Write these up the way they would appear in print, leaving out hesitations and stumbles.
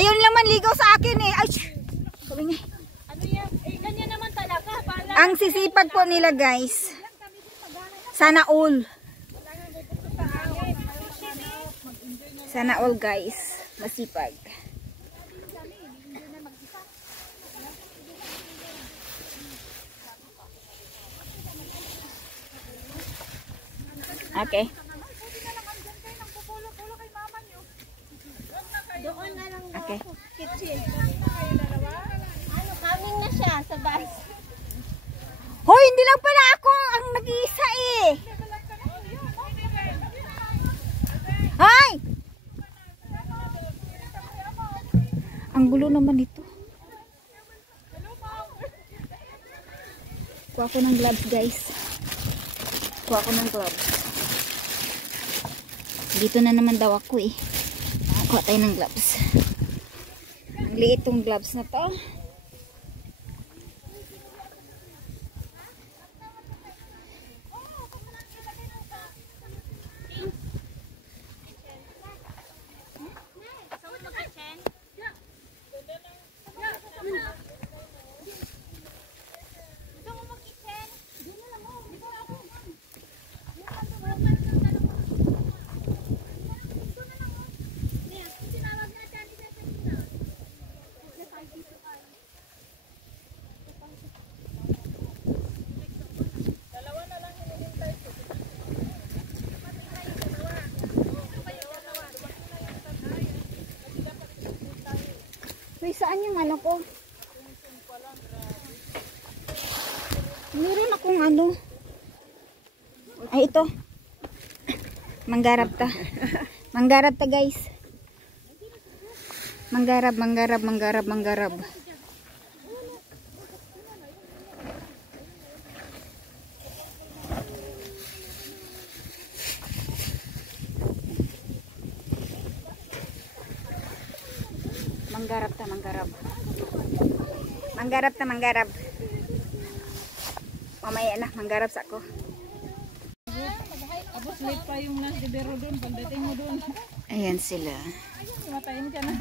Ayun lang man ligaw sa akin eh. Ay, sabi nga. Ano yan? Eh, ganyan naman talaga. Ang sisipag po nila guys. Sana all. Sana all guys. Masipag. Okay. Doon na lang Okay. kitchen. Ano, coming na siya sa bus. Hoy, hindi lang pala ako ang nag-iisa eh. Hoy! Ang gulo naman ito. Kuha ko ng gloves guys. Kuha ko ng gloves. Dito na naman daw ako eh. Kuha tayo ng gloves. Ang liit tong gloves na to. Uy, saan yung ano ko? Meron akong ano. Ay, ito. Manggarap ta. Manggarap ta, guys. Manggarap, manggarap, manggarap, manggarap. Manggarap ta, manggarap. Manggarap ta, manggarap. Mamaya na, manggarap sa ako. Tapos late pa yung nasa libero doon. Pagdating mo doon. Ayan sila. Matayin ka na.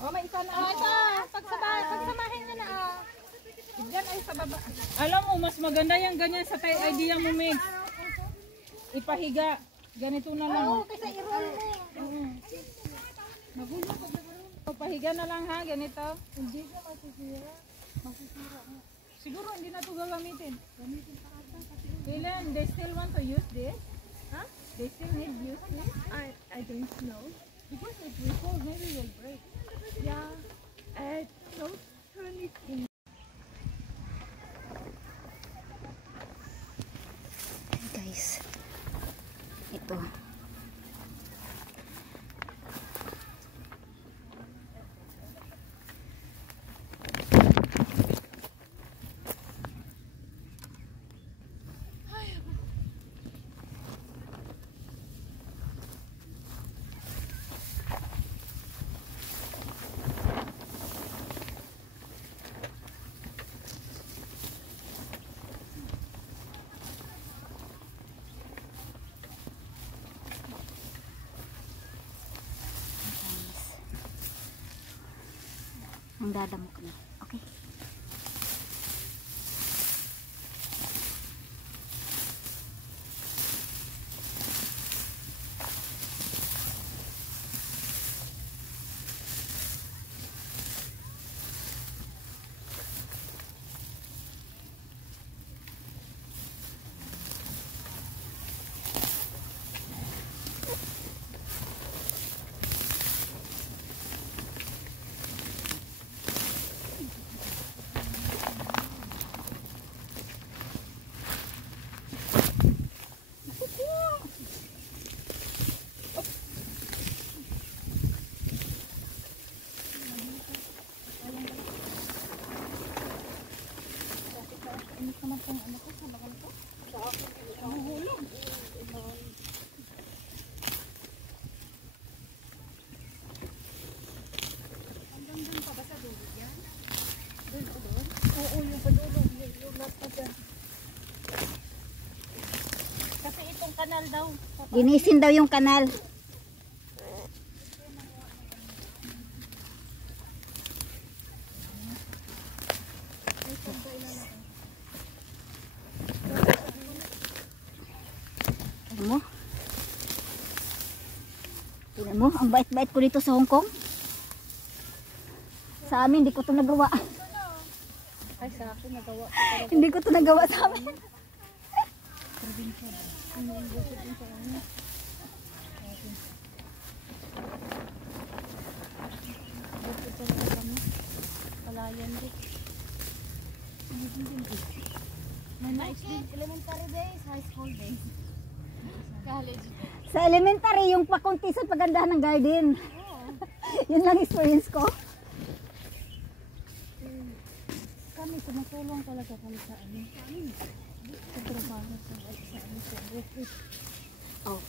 Oh, may isa na. Oh, ito. Pagsamahin niya na. Diyan ay sa baba. Alam mo, mas maganda yung ganyan sa tayo idea mo, Mix. Ipahiga. Ganito na lang. Oo, kasi i-roll mo. Magulo pa ba? Pahiga na lang ha, ganito. Hindi ka masisira. Masisira mo. Siguro hindi na ito gagamitin. Gamitin pa ata. Kailan, they still want to use this? Huh? They still need use this? I don't know. Because if we fall, maybe we'll break. Yeah. So turn it in. Guys. Ito. Ang dadamo ka na. Okay. Kanal daw. Linisin daw yung kanal. mo, ang bait-bait ko dito sa Hong Kong. Sa amin, hindi ko ito nagawa. Ay, sa akin nagawa. Hindi ko ito nagawa sa amin. Palayan din. May nice din. Elementary days, high school days. College days. Sa elementary, yung pakunti sa pagandahan ng garden. Yun lang experience ko. Kami tumutulong talaga kami sa amin. Sa trabaho sa amin sa bukid. Oh.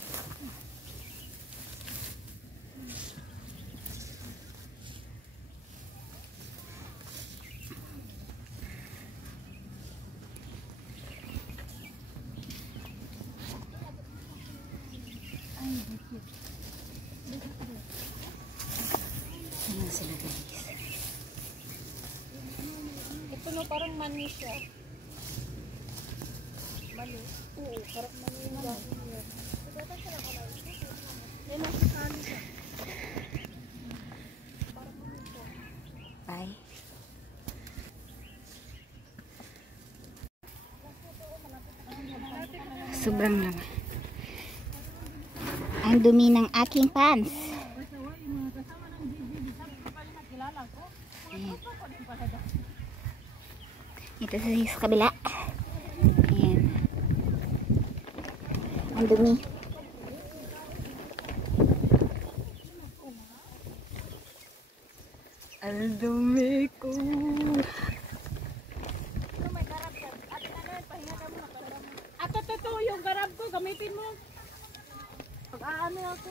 Ano sila guys? Ito no, parang mani siya. Mani? Oo, parang mani siya. Yan ang sasali siya. Parang mani siya. Bye. Sobrang naman. Ang dumi ng aking pants. Ayan. Ito sa kabila. Ayan. Ang dumi. Ang dumi ko. Ato, yung garab ko, gamitin mo. Pag-aano ako.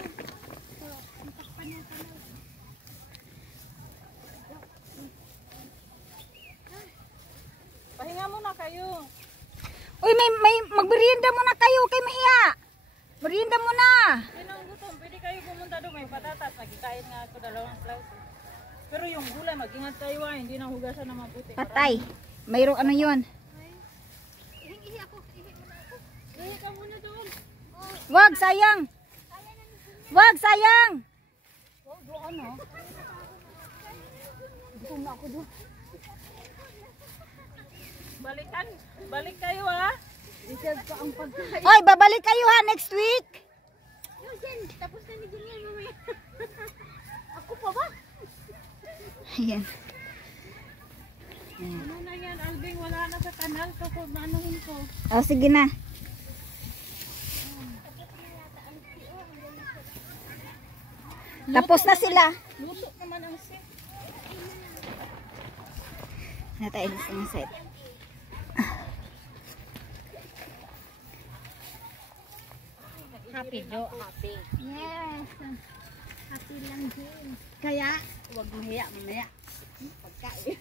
Takpan yung kanal. Pahinga muna kayo. Uy, may magmerienda muna kayo kay Mahiya. Merienda muna. Yun ang gutom. Pwede kayo pumunta doon. May patatas. Nagkikain nga ako 2 slice. Pero yung gulay, mag-ingat kayo hindi na hugasan na mabuti. Patay. Mayroong ano yun? Ihi ako. Ihi ka muna doon. Wag, sayang. Wag, sayang. Doon ano? Gutom na ako doon. Balikan. Balik kayo ha. Reserve pa ang pagkain. Oy, babalik kayo ha next week. Yusin, tapos na ni Junior mamaya. Ako pa ba? Ayan. Ano na yan, Alvin? Wala na sa kanal. Kapag naanuhin ko. O, sige na. Tapos na sila. Luto naman ang sip. Na tayo sa mga side. Happy, Jo. Happy. Yes. Happy lang din. Kaya, Huwag mahiya, mamaya. Pagkain.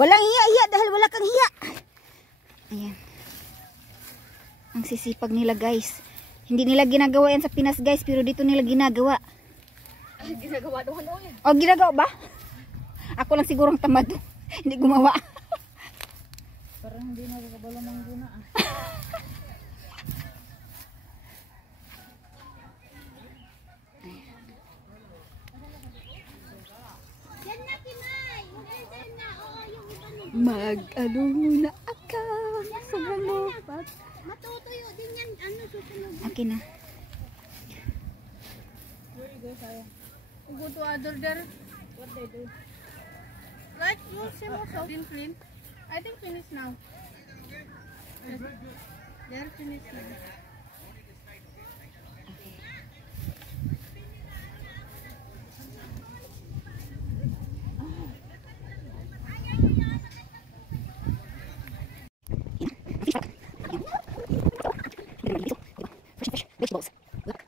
walang hiya-hiya dahil wala kang hiya. Ayan. Ang sisipag nila guys. Hindi nila ginagawa yan sa Pinas guys, pero dito nila ginagawa. Ay, ginagawa doon yan. O, ginagawa ba? Ako lang sigurong tamad. Hindi gumawa. Parang hindi na kakabala ng guna ah. Mag-ano muna ako. Sobrang lupat. Matutuyo din yan. Ano susunod? Akin na. Where you go, Saya? You go to other there. What they do? Like you see also. Didn't clean. I think finished now. They're finished now. Vegetables. Look.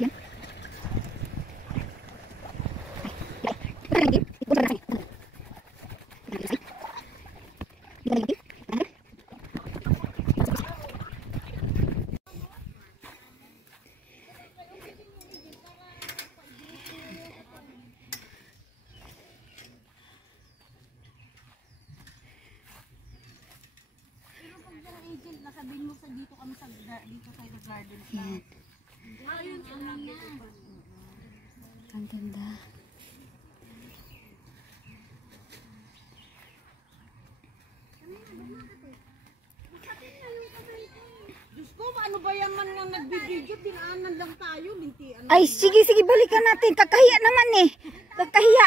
Yan. sabihin mo sa dito kami sa dito kay the garden. Ayan. Ang ganda. Diyos ko, ano ba yan man nga nagbibideo? Dinaanan lang tayo. Linti, ano? Ay, sige, sige, balikan natin. Kakahiya naman eh. Kakahiya.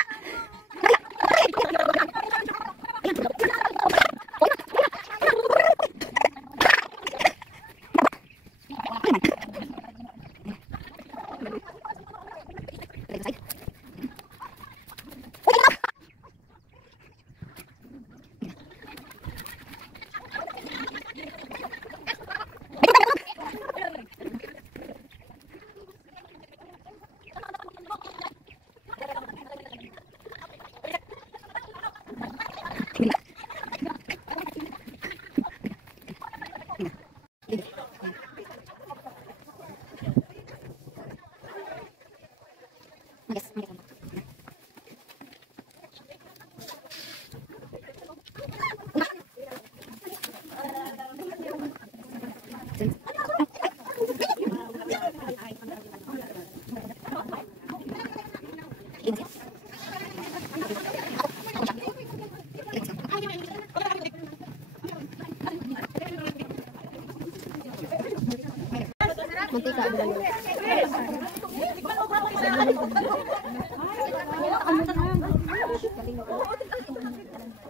Mantika.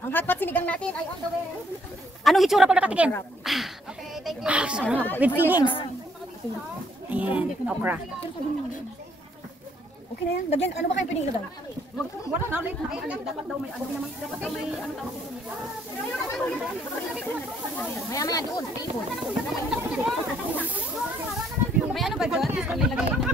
Ang hotpot sinigang natin ay on the way. Anong hitsura pag nakatikim? Okay, thank you. Sarap. With feelings. Ayan, okra. Okay na yan. Lagyan, ano ba kayo pwedeng ilagay? Wala na ulit. Dapat daw may ano naman. Dapat daw may ano tawag. Maya-maya doon. Table. May ano ba dyan? Gusto nilagay na.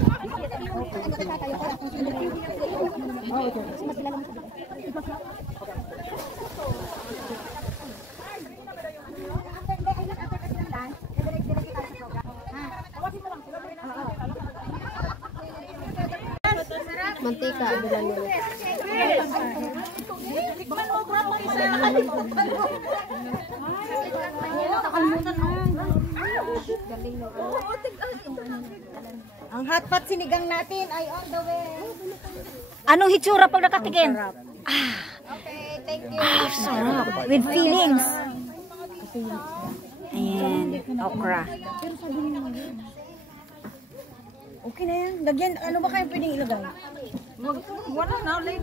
Mantika. Bilan mo. Ang hotpot sinigang natin ay on the way. Anong hitsura pag nakatikim? Okay, thank you. Sarap. With feelings. Ayan, okra. Okay na yan. Lagyan, ano ba kayo pwedeng ilagay? Wala na ulit.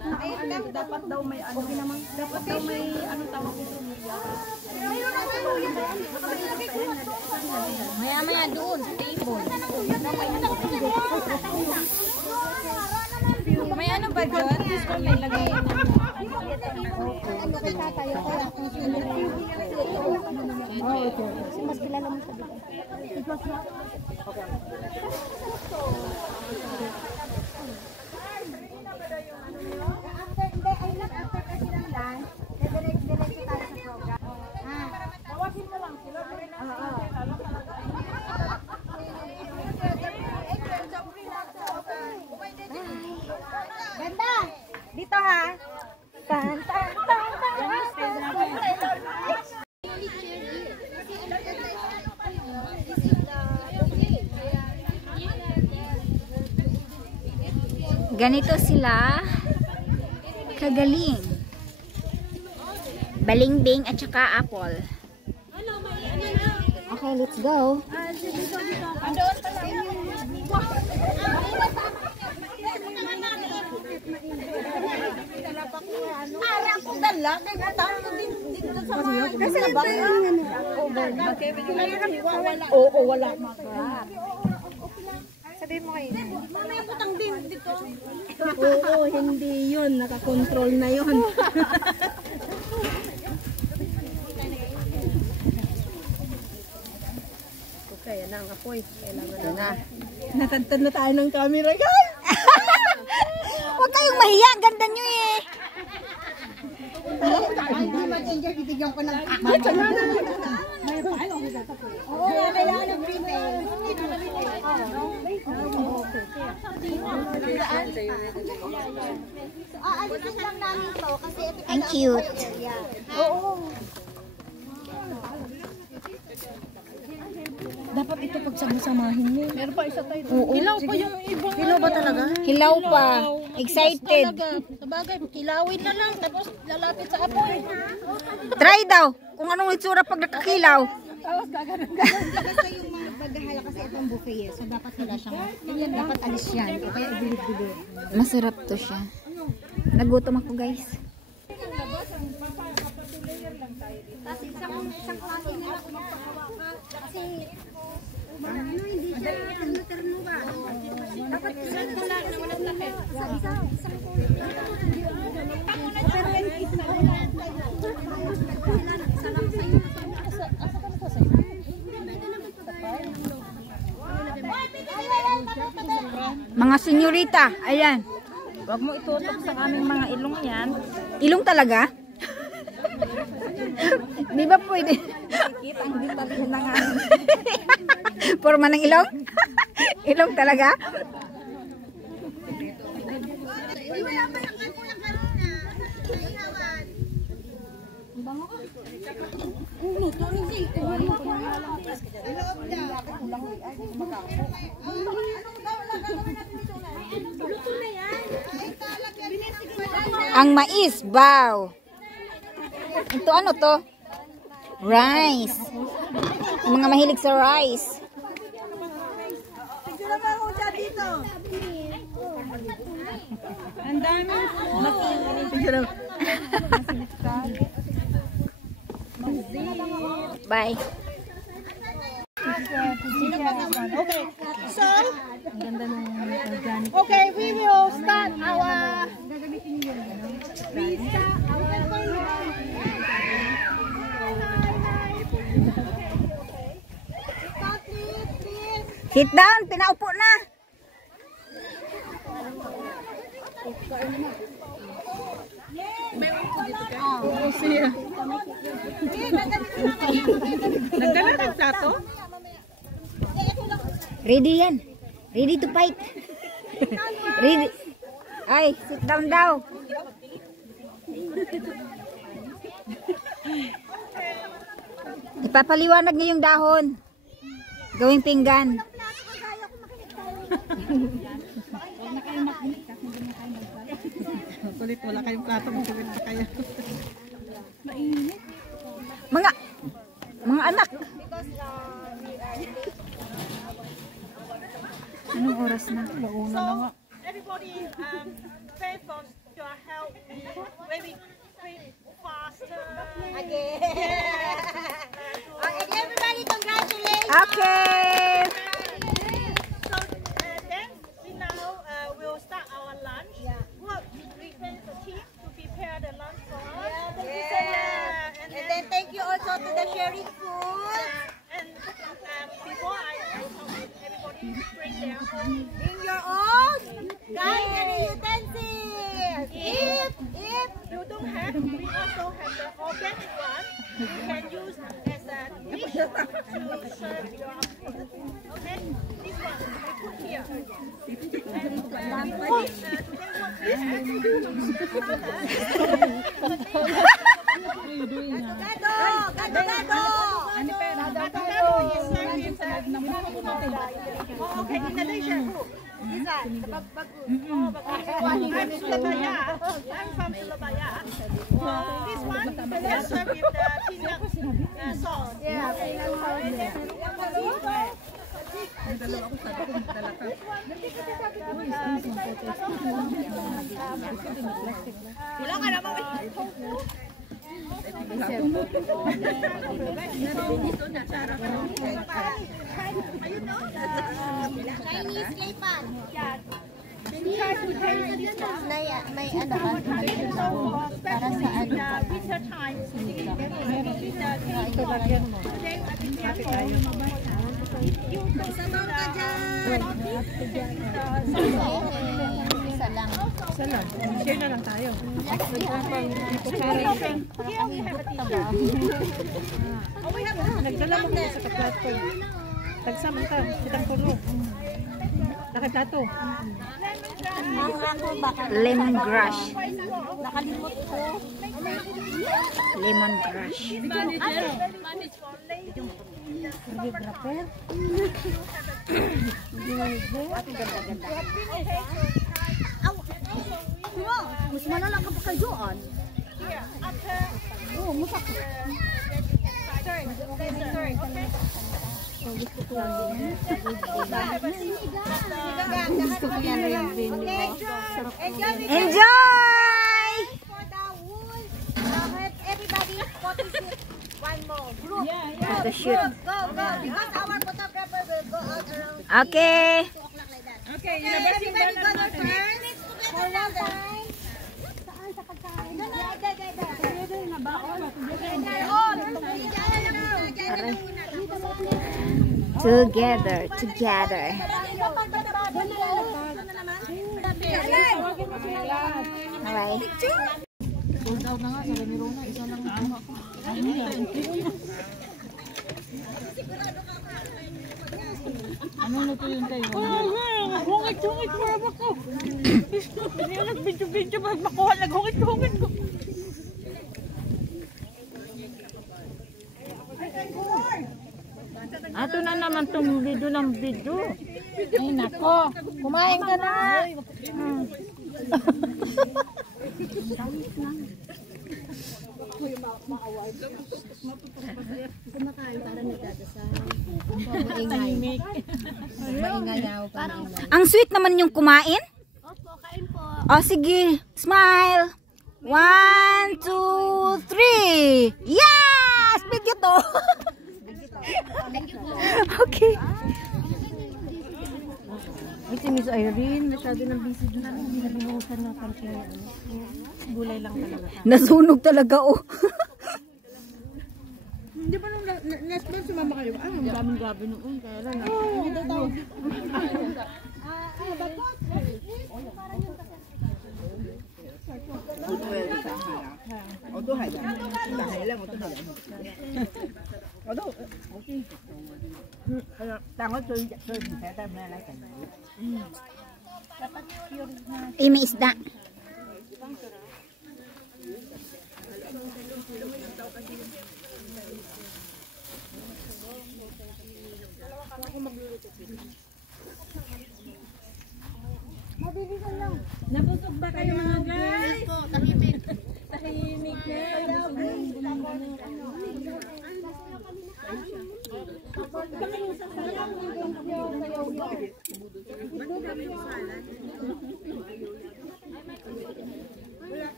Dapat daw may ano. Okay naman. Dapat daw may ano tawag ito. Maya-maya doon sa table. May ano ba dyan? Gusto nilagay na. Mas kilala mo sa Ganda! Dito ha! Tan, tan, tan, Ganito sila kagaling. Balingbing at saka apple. Okay, let's go. Para akong dala, kay patang ko din dito sa mga kasi labang. Oo, wala. Sabi mo kayo. May putang din dito. Oo, hindi yun. Nakakontrol na yun. Kaya na ang apoy. Kailangan na. Natantad na tayo ng camera, guys. Huwag kayong mahiya. Ganda nyo eh. Hindi mag-enjoy. Bibigyan ko ng Oo, kaya ng female. Aalisin lang namin to kasi ito Ang cute. Oo. Dapat ito pagsama-samahin niyo. Meron pa isa tayo. Oo. Hilaw pa yung ibang. Hilaw ba talaga? Hilaw pa. Excited. Sabagay, kilawin na lang. Tapos lalapit sa apoy. Try daw. Kung anong itsura pag nakakilaw. Kasi yung mga paghahala kasi itong buffet eh. So dapat wala siyang, dapat alis yan. Kaya ibilid-bilid. Masarap to siya. Nagutom ako guys. Tapos isang klase na lang kung magpagawa ka. Kasi hindi siya terno-terno ba? Dapat isang ko lang na walang laki. Isang ko Mga senyorita, ayan. Huwag mo itutok sa aming mga ilong yan. Ilong talaga? Di ba pwede? Kita ang ditalihan na nga. Forma ng ilong? Ilong talaga? Ang mais, baw. Ito ano to? Rice. Yung mga mahilig sa rice. Ang dami. Bye. Okay. So, okay, we will start our Sit down, pinaupo na. Nagdala ng plato? Ready yan. Ready to fight. Ready. Ay, sit down daw. Ipapaliwanag niya yung dahon. Gawing pinggan. Kulit, wala kayong plato, magkulit pa kayo. Mga anak. Anong oras na? Launa na nga. Everybody, very fast to help me, very faster. Again. Okay, everybody, congratulations. Okay. So then we now will start our lunch. What request the team to prepare the lunch for us? And then thank you also to the sharing food. And before I tell everybody bring their own. Bring your own dining utensils. If you don't have, we also have the organic one. You can use as a dish to serve your food. Okay, this one we put here. Okay, in addition, this one, the I'm from Surabaya. This one, let's serve with the peanut sauce. Yeah. Wala ka naman. Chinese clay pan. May ano ba? Para sa ano? Winter time. Ito lagyan mo. Sabaw ka dyan! Isa lang. Share na lang tayo. Nagdala mo na sa kaplato. Tagsamanta, kitang puno. Nakaplato. Lemongrass. Nakalimot ko. Lemongrass. Mas malala ka pa kayo on. Oo, musak. Gusto ko yan yung venue. Enjoy! For the whole, everybody participate. One more group. Photoshoot. Go. Because our photographer will go out around Okay. 2 o'clock like that. Okay, ilabas yung Everybody go banner to first. For one time. Saan sa pagkain? Together. Alright. Sold out na nga, sabi ni Rona, isa lang ang ako. Anong luto yun tayo? Hungit-hungit mo ako ko. Hindi ko nag-video-video pag makuha, nag-hungit-hungit ko. Ato na naman itong video ng video. Ay nako, kumain ka na. Kumakain para nagdadasal. Maingay. Maingay ako para. Ang sweet naman yung kumain. Opo, kain po. O sige, smile. 1, 2, 3. Yes! Video to. Okay. Ay, si Miss Irene, masyado nang busy doon. Hindi na binuhusan ng kanting gulay lang talaga. Nasunog talaga oh. Hindi ba nung next month sumama kayo? Ay, ang daming gabi noon. Kaya lang. Hindi daw tawag. May isda. Nabusog ba kayo mga guys? Tahimik. Tahimik na.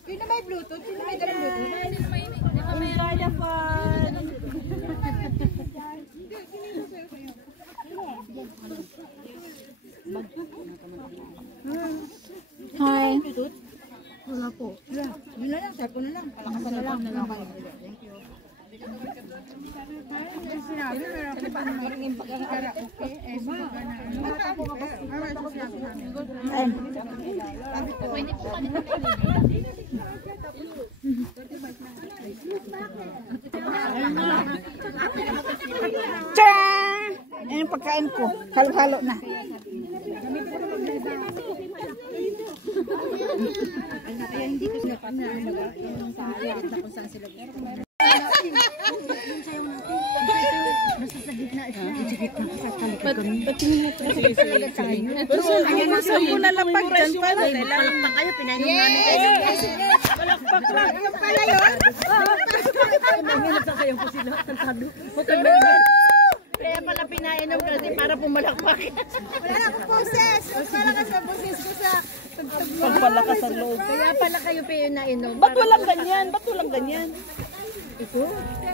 Sino may Bluetooth? Sino may dalang Bluetooth? Enjoy the fun! Hi. Wala po. Yun na lang, sir ko na lang. Palakasan na lang. Thank you. Sinabi, meron ko pa naman yung pag-karaoke. Eh, sumaga na. Pwede po kanina. Tcharam! Yan yung pagkain ko. Halo-halo na. Hindi ko sila pa na yung sa akin na kung saan sila. Nasa gitna siya. Sa gitna sa kalikod ko. Patingin na tayo. Pero nasa muna lapag dyan pala. Palakpak kayo, pinainom namin kayo. Palakpak lang. Yung pala yun. Nanginap kayo po sila. Kantado. Kaya pala pinainom kasi para pumalakpak. Wala na ko boses. Wala ka sa boses ko sa Pagpalakas ang loob. Kaya pala kayo pinainom. Ba't walang ganyan? Ba't walang ganyan? Ito?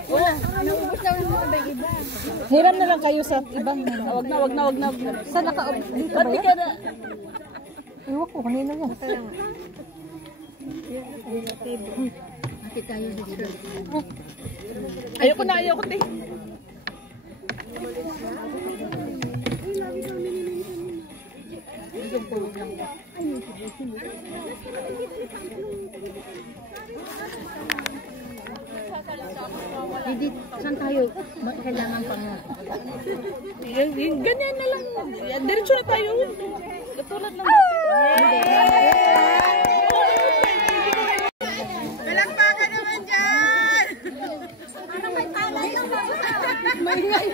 Wala. Naubos na yung mga iba. Hiram na lang kayo sa ibang. Wag na. Saan naka-off? Dito ba yan? Iwan ko, kanina yan. Ate tayo dito. Ayoko na. Hindi, saan tayo? Kailangan pang... Ganyan na lang. Diretso na tayo. Katulad ng Palakpakan naman dyan! Ano may palay naman? maingay.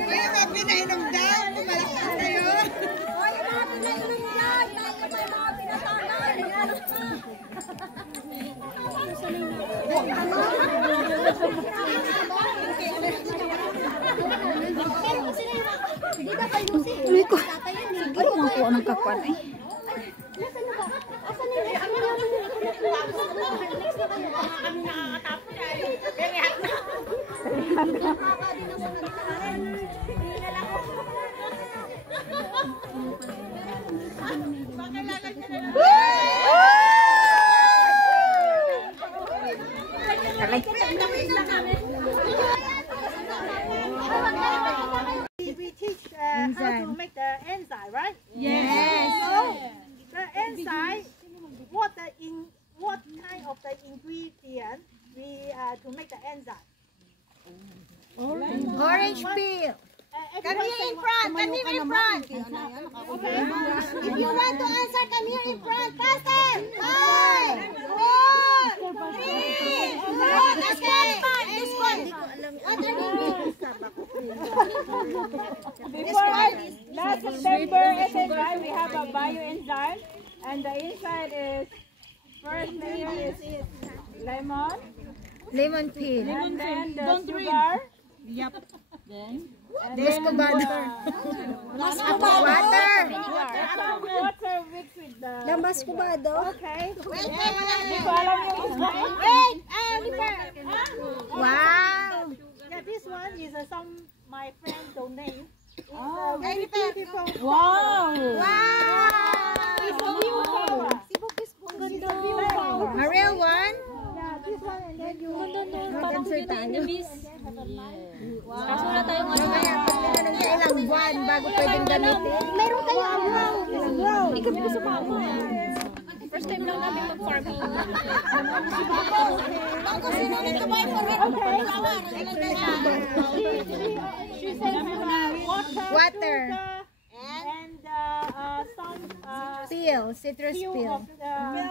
Kaya mga pinainom daw, kumalakas kayo. Hoy, mga pinainom dyan! Dahil may mga pinatagal! Hindi na kayo si Uy ko. Ano mga kuha ng kakuan eh? Nasaan na ba? Asan na yun? Ano naman yun? Kami nakakatapos na. We teach how to make the enzyme, right? Yes. So the enzyme, what kind of the ingredient we to make the enzyme? Orange peel. Come here in front. Come here in front. Okay. If you want to answer, come here in front. Faster! 5, 4, 3, 2, okay. This one. Before last September SNI, we have a bioenzyme, and the inside is first layer is lemon, Lemon peel. and then the sugar. Yep. Then Descobado. water mixed with the. Lambascobado. Okay. Hindi ko alam yung isa. Wow. Yeah, this one is some my friend donate. It's very beautiful. Wow! It's a real flower. It's a real flower. A real one? Yeah, this one and then you. Mag-answer tayo. Kaso na tayo ngayon. Kaya pag tinanong niya ilang buwan bago pwedeng gamitin. Meron kayo. Ikaw ko sa mama. First time lang namin mag-farming. She says Water. and some Peel. Citrus peel peel. of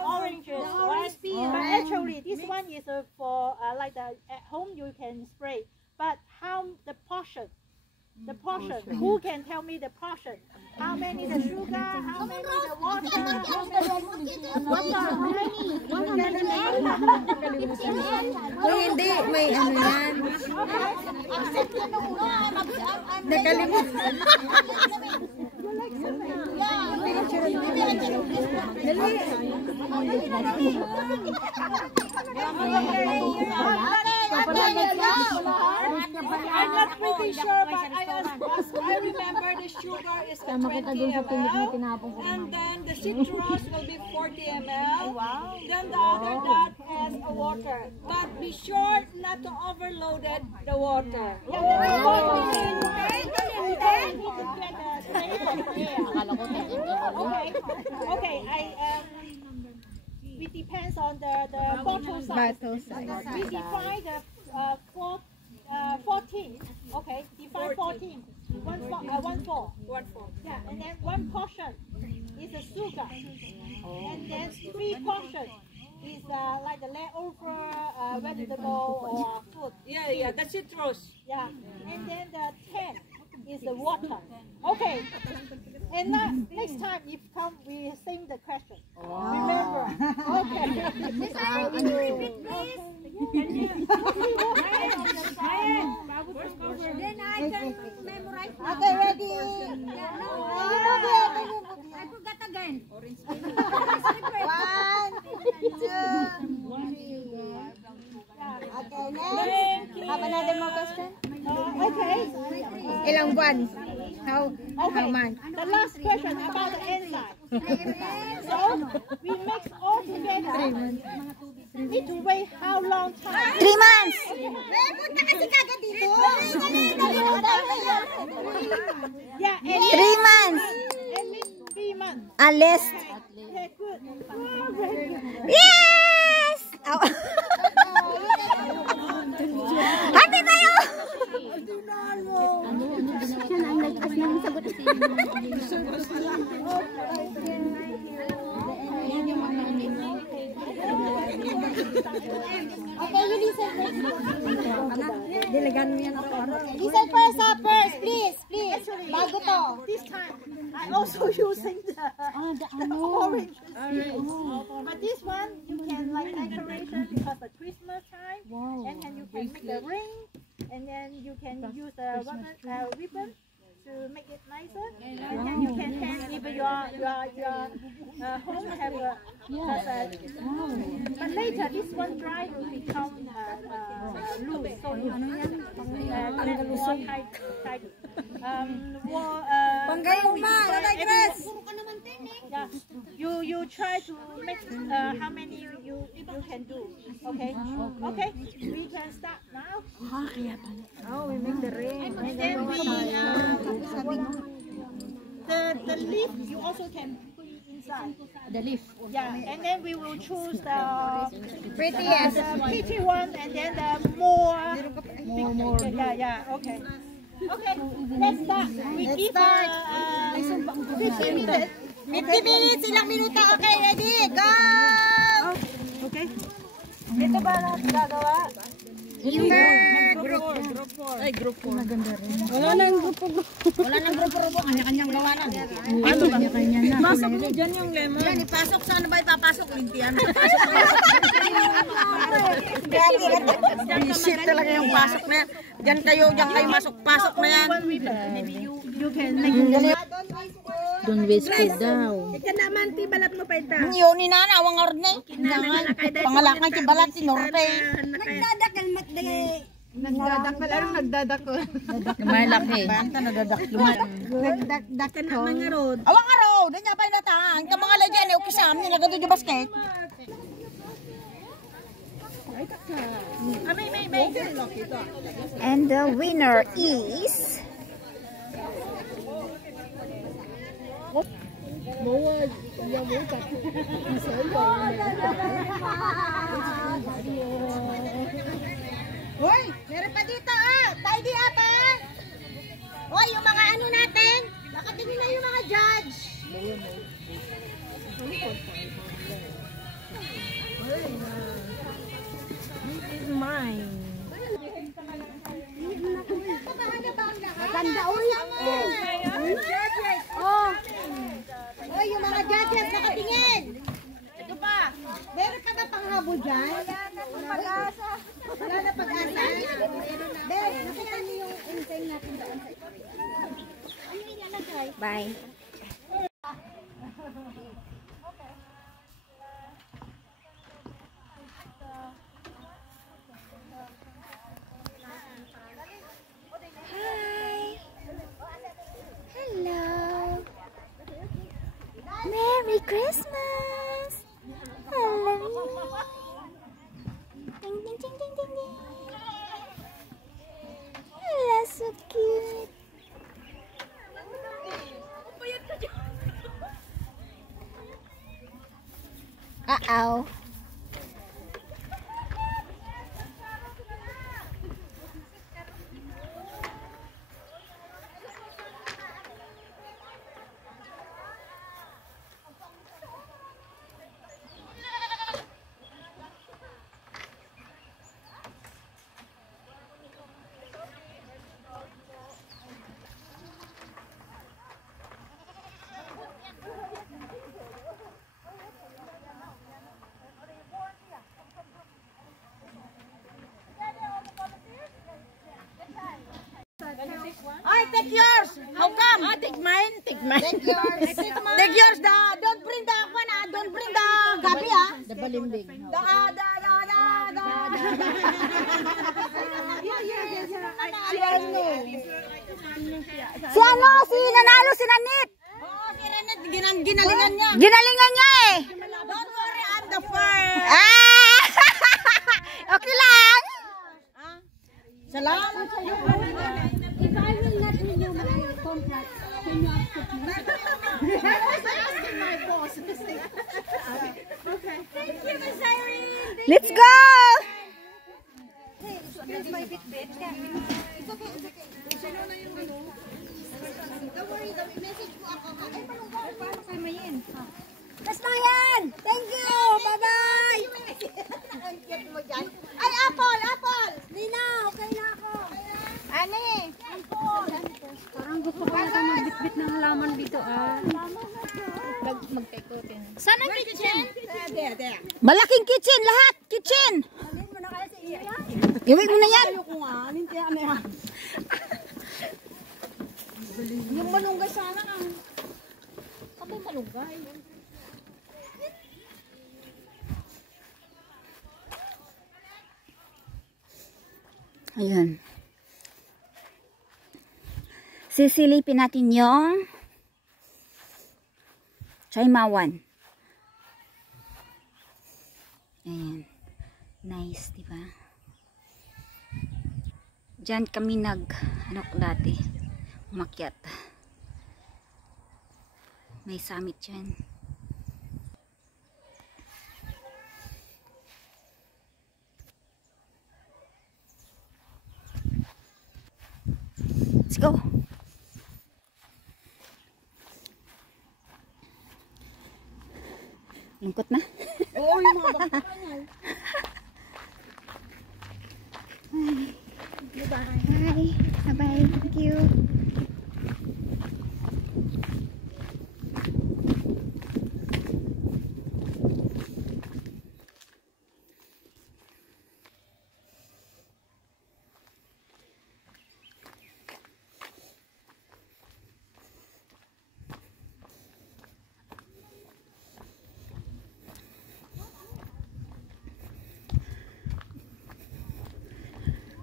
oranges. Right? But actually, this one is for like at home you can spray. But how the portion? The portion. Who can tell me the portion? How many the sugar? How many the water? How many? Kung hindi, may ano yan. Nakalimutan. I'm not pretty sure, but I remember the sugar is 20 ml, and then the citrus will be 40 ml. Then the other dot has a water, but be sure not to overload the water. Okay, it depends on the bottle size. We define the 14. Okay, define 14. 1/4. Yeah, and then one portion is the sugar, and then 3 portions is like the leftover vegetable or food. Yeah, the citrus. Yeah, and then the 10 is the water. Okay, and now next time if come we sing the question. Remember? Okay. Then I can memorize now. Okay, ready? I forgot again. 1, 2. Okay, next. Have another more question? Okay. Ilang buwan? How much? The last question about the enzyme. So we mix all together. Need to wait how long time? 3 months! Yeah, 3 months! at least 3 months. Alis! Okay, good. Oh, very good. Yes! Ow. Happy tayo! Okay, you listen first. Diligan mo yan araw-araw. Listen first, first, please. Bago to. This time, I also using the orange. But this one, you can like decoration because the Christmas time. Wow. And then you can make a ring. And then you can use a ribbon to make it nicer. And then you can hang even your home have a but later this one dry will become loose. So you more tight. Yeah. You try to make how many you can do. Okay. Okay. We can start now. Oh, we make the ring. And then we the leaf you also can put it inside. The leaf. Yeah, and then we will choose the prettiest, pretty one, and then the more. Yeah. Okay. Okay. Let's start. We give 15 minutes. 50 minutes, ilang minuto. Okay, ready? Go! Okay. Ito ba na gagawa? Group 4. Ay, group 4. Maganda rin. Wala nang grupo. Kanya-kanyang gawa na. Ano ba? Pasok mo dyan yung lemon. Yan, ipasok. Saan ba ipapasok? Lintian. Isip talaga yung pasok na yan. Diyan kayo masok-pasok na yan. Maybe you can make Don't waste food daw. Ika naman, ti balat mo pa ita. Yun ni Nana, awang arne. Pangalakay si balat, si Norte. Nagdadakal matde. Nagdadakal, anong nagdadakal? May laki. Banta, nagdadaklo. Nagdadakal naman nga road. Awang araw, doon niya pa yung nataan. Ka mga lagyan, okay sa amin, nagado yung basket. And the winner is... Hoy, meron pa dito tidy up Hoy, yung mga ano natin, nakatingin na yung mga judge. This is mine. Maganda Hoy, yung mga judges nakatingin. Ito pa. Meron pa ba panghabol dyan? Wala na pag-asa. Ben, nakita niyo yung insane natin doon sa ito. Ano yung ilalagay? Bye. Hi. Hello. Merry Christmas. Hello. Ding, ding, ding, ding, ding, ding. Hello, so cute. Uh-oh. Ay, take yours. How come? Take mine. Take yours. Take yours. Don't bring the don't bring the gabi The balimbing. Si ano? Si nanalo si Nanit. Oh, si Renet, ginalingan niya. Ginalingan niya eh. Don't worry, I'm the first. Ah! Okay lang. Salamat sa iyo. If I will not renew my contract, can you accept me? I was asking my boss. Okay. Thank you, Miss Irene. Let's go. Here's my Fitbit. It's okay. Sino na yung ano? Don't worry, message mo ako. Ay, paano kayo mayin? Basta yan! Thank you! Bye-bye! Malaking kitchen, lahat. Kitchen. Gawin mo na yan. Yung malunggay sana ang... Kapag malunggay. Ayun. Sisilipin natin yung chaimawan. Ayan. Nice, diba? Diyan kami dati, umakyat. May summit dyan. Let's go. Lungkot na. Oo, yung mga bakit. Bye. Bye. Thank you.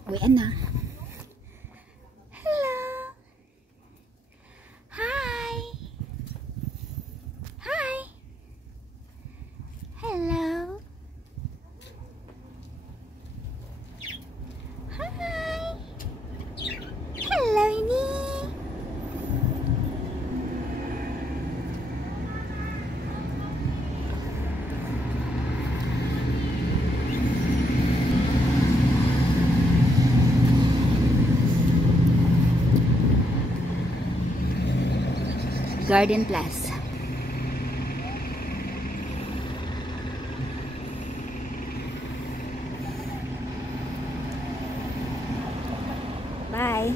Uwian na. Hello. Hi. Hi. Hello. Hi. Hello, ini. Garden Plus. Bye.